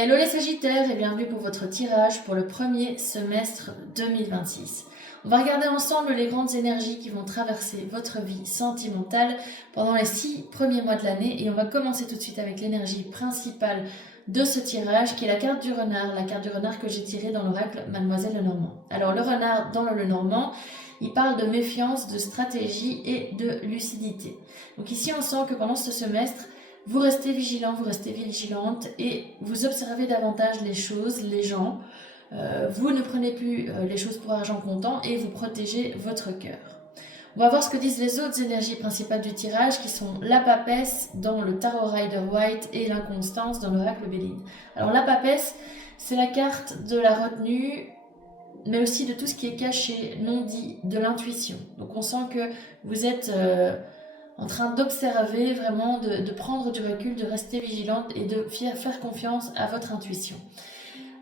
Hello les Sagittaires et bienvenue pour votre tirage pour le premier semestre 2026. On va regarder ensemble les grandes énergies qui vont traverser votre vie sentimentale pendant les 6 premiers mois de l'année et on va commencer tout de suite avec l'énergie principale de ce tirage qui est la carte du renard que j'ai tirée dans l'oracle Mademoiselle Lenormand. Alors le renard dans le Lenormand, il parle de méfiance, de stratégie et de lucidité. Donc ici on sent que pendant ce semestre, vous restez vigilant, vous restez vigilante et vous observez davantage les choses, les gens. Vous ne prenez plus les choses pour argent comptant et vous protégez votre cœur. On va voir ce que disent les autres énergies principales du tirage qui sont la papesse dans le tarot Rider-Waite et l'inconstance dans l'oracle Béline. Alors la papesse, c'est la carte de la retenue, mais aussi de tout ce qui est caché, non dit, de l'intuition. Donc on sent que vous êtes en train d'observer, vraiment de prendre du recul, de rester vigilante et de faire confiance à votre intuition.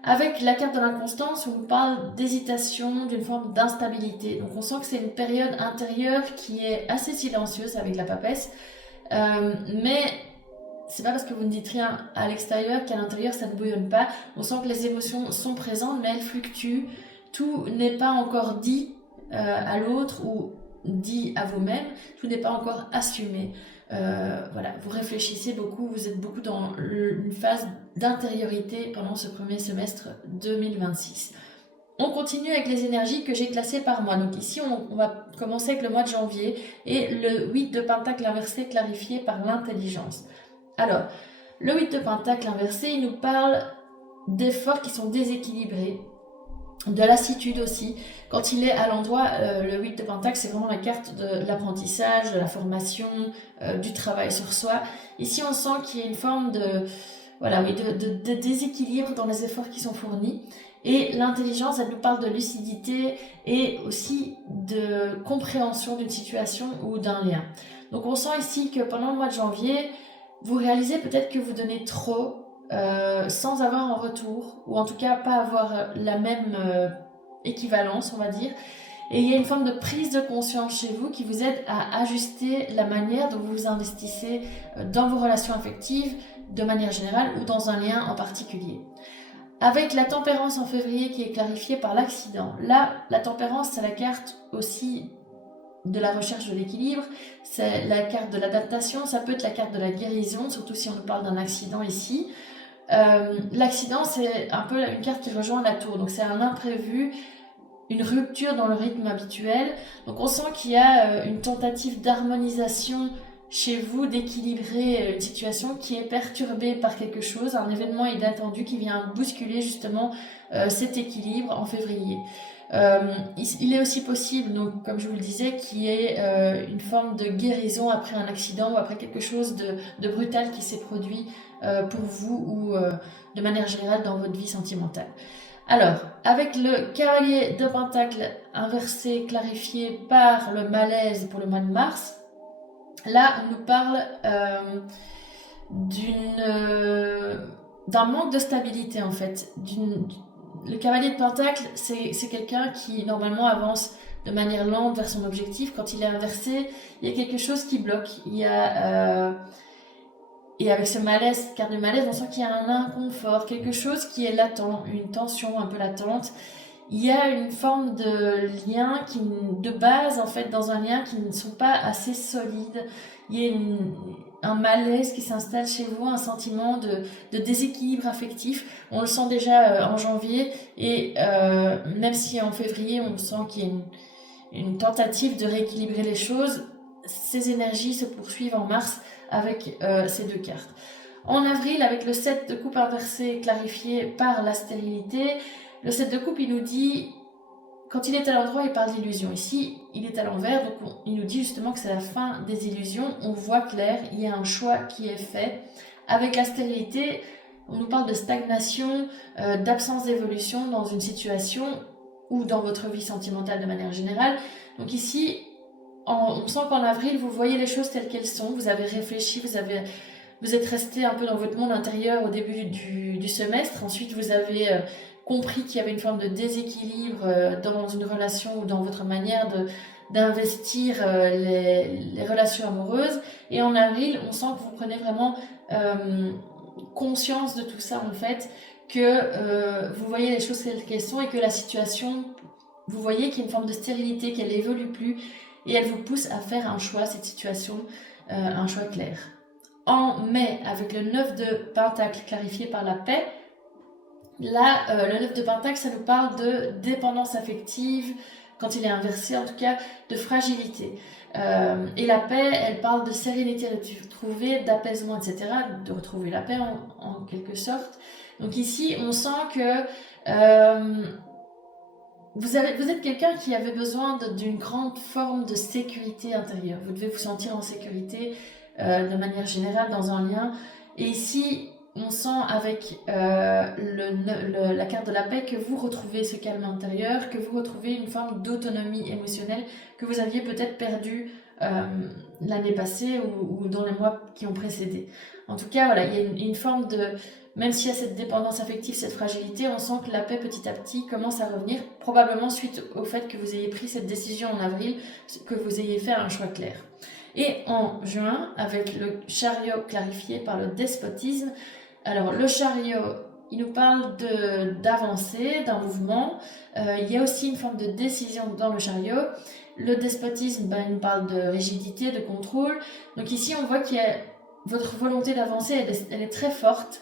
Avec la carte de l'inconstance, on nous parle d'hésitation, d'une forme d'instabilité. Donc on sent que c'est une période intérieure qui est assez silencieuse avec la papesse, mais c'est pas parce que vous ne dites rien à l'extérieur qu'à l'intérieur ça ne bouillonne pas. On sent que les émotions sont présentes, mais elles fluctuent. Tout n'est pas encore dit à l'autre ou dit à vous-même, tout n'est pas encore assumé. Voilà, vous réfléchissez beaucoup, vous êtes beaucoup dans une phase d'intériorité pendant ce premier semestre 2026. On continue avec les énergies que j'ai classées par mois. Donc ici, on va commencer avec le mois de janvier et le 8 de Pentacle inversé clarifié par l'intelligence. Alors, le 8 de Pentacle inversé, il nous parle d'efforts qui sont déséquilibrés, de lassitude aussi. Quand il est à l'endroit, le 8 de Pentacle, c'est vraiment la carte de l'apprentissage, de la formation, du travail sur soi. Ici, on sent qu'il y a une forme de déséquilibre dans les efforts qui sont fournis. Et l'intelligence, elle nous parle de lucidité et aussi de compréhension d'une situation ou d'un lien. Donc on sent ici que pendant le mois de janvier, vous réalisez peut-être que vous donnez trop, sans avoir en retour, ou en tout cas pas avoir la même équivalence, on va dire. Et il y a une forme de prise de conscience chez vous qui vous aide à ajuster la manière dont vous vous investissez dans vos relations affectives de manière générale ou dans un lien en particulier. Avec la tempérance en février qui est clarifiée par l'accident. Là, la tempérance, c'est la carte aussi de la recherche de l'équilibre, c'est la carte de l'adaptation, ça peut être la carte de la guérison, surtout si on nous parle d'un accident ici. L'accident, c'est un peu une carte qui rejoint la tour, donc c'est un imprévu, une rupture dans le rythme habituel. Donc on sent qu'il y a une tentative d'harmonisation chez vous, d'équilibrer une situation qui est perturbée par quelque chose, un événement inattendu qui vient bousculer justement cet équilibre en février. Il est aussi possible, donc, comme je vous le disais, qu'il y ait une forme de guérison après un accident ou après quelque chose de brutal qui s'est produit pour vous ou de manière générale dans votre vie sentimentale. Alors, avec le cavalier de Pentacle inversé, clarifié par le malaise pour le mois de mars, là on nous parle d'un manque de stabilité en fait. Le cavalier de Pentacle, c'est quelqu'un qui normalement avance de manière lente vers son objectif. Quand il est inversé, il y a quelque chose qui bloque. Et avec ce malaise, carte du malaise, on sent qu'il y a un inconfort, quelque chose qui est latent, une tension un peu latente. Il y a une forme de lien de base en fait dans un lien qui ne sont pas assez solides. Il y a un malaise qui s'installe chez vous, un sentiment de déséquilibre affectif. On le sent déjà en janvier et même si en février on sent qu'il y a une tentative de rééquilibrer les choses, ces énergies se poursuivent en mars avec ces deux cartes. En avril, avec le 7 de coupe inversé clarifié par la stérilité, le 7 de coupe, il nous dit, quand il est à l'endroit, il parle d'illusion. Ici, il est à l'envers, donc il nous dit justement que c'est la fin des illusions. On voit clair, il y a un choix qui est fait. Avec la stérilité, on nous parle de stagnation, d'absence d'évolution dans une situation ou dans votre vie sentimentale de manière générale. Donc ici, on sent qu'en avril, vous voyez les choses telles qu'elles sont, vous avez réfléchi, vous êtes resté un peu dans votre monde intérieur au début du semestre. Ensuite, vous avez compris qu'il y avait une forme de déséquilibre dans une relation ou dans votre manière d'investir les relations amoureuses. Et en avril, on sent que vous prenez vraiment conscience de tout ça en fait, que vous voyez les choses telles qu'elles sont et que la situation, vous voyez qu'il y a une forme de stérilité, qu'elle évolue plus et elle vous pousse à faire un choix, cette situation, un choix clair. En mai, avec le 9 de Pentacle clarifié par la paix, là, le 9 de Pentacle, ça nous parle de dépendance affective, quand il est inversé en tout cas, de fragilité. Et la paix, elle parle de sérénité retrouvée, d'apaisement, etc., de retrouver la paix en quelque sorte. Donc ici, on sent que vous êtes quelqu'un qui avait besoin d'une grande forme de sécurité intérieure. Vous devez vous sentir en sécurité de manière générale dans un lien. Et ici, on sent avec la carte de la paix que vous retrouvez ce calme intérieur, que vous retrouvez une forme d'autonomie émotionnelle que vous aviez peut-être perdue l'année passée ou dans les mois qui ont précédé. En tout cas, voilà, il y a une forme de... Même s'il y a cette dépendance affective, cette fragilité, on sent que la paix petit à petit commence à revenir, probablement suite au fait que vous ayez pris cette décision en avril, que vous ayez fait un choix clair. Et en juin, avec le chariot clarifié par le despotisme, alors le chariot, il nous parle d'avancer, d'un mouvement. Il y a aussi une forme de décision dans le chariot. Le despotisme, il nous parle de rigidité, de contrôle. Donc ici, on voit qu'il y a votre volonté d'avancer, elle est très forte.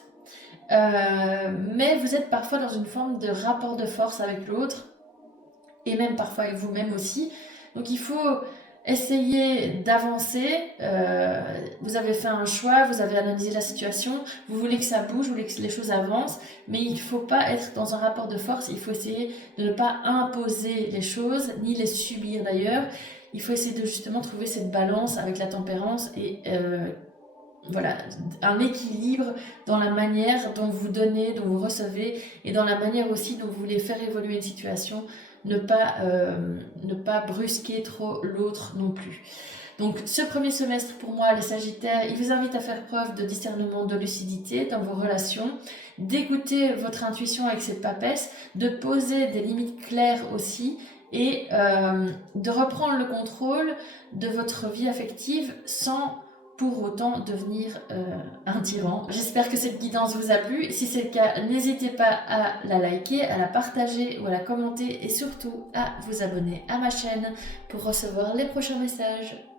Mais vous êtes parfois dans une forme de rapport de force avec l'autre et même parfois avec vous-même aussi. Donc il faut essayer d'avancer. Vous avez fait un choix, vous avez analysé la situation, vous voulez que ça bouge, vous voulez que les choses avancent, mais il ne faut pas être dans un rapport de force. Il faut essayer de ne pas imposer les choses, ni les subir d'ailleurs. Il faut essayer de justement trouver cette balance avec la tempérance et voilà, un équilibre dans la manière dont vous donnez, dont vous recevez et dans la manière aussi dont vous voulez faire évoluer une situation, ne pas brusquer trop l'autre non plus. Donc ce premier semestre pour moi, les Sagittaires, il vous invite à faire preuve de discernement, de lucidité dans vos relations, d'écouter votre intuition avec cette papesse, de poser des limites claires aussi et de reprendre le contrôle de votre vie affective sans pour autant devenir un tyran. J'espère que cette guidance vous a plu. Si c'est le cas, n'hésitez pas à la liker, à la partager ou à la commenter et surtout à vous abonner à ma chaîne pour recevoir les prochains messages.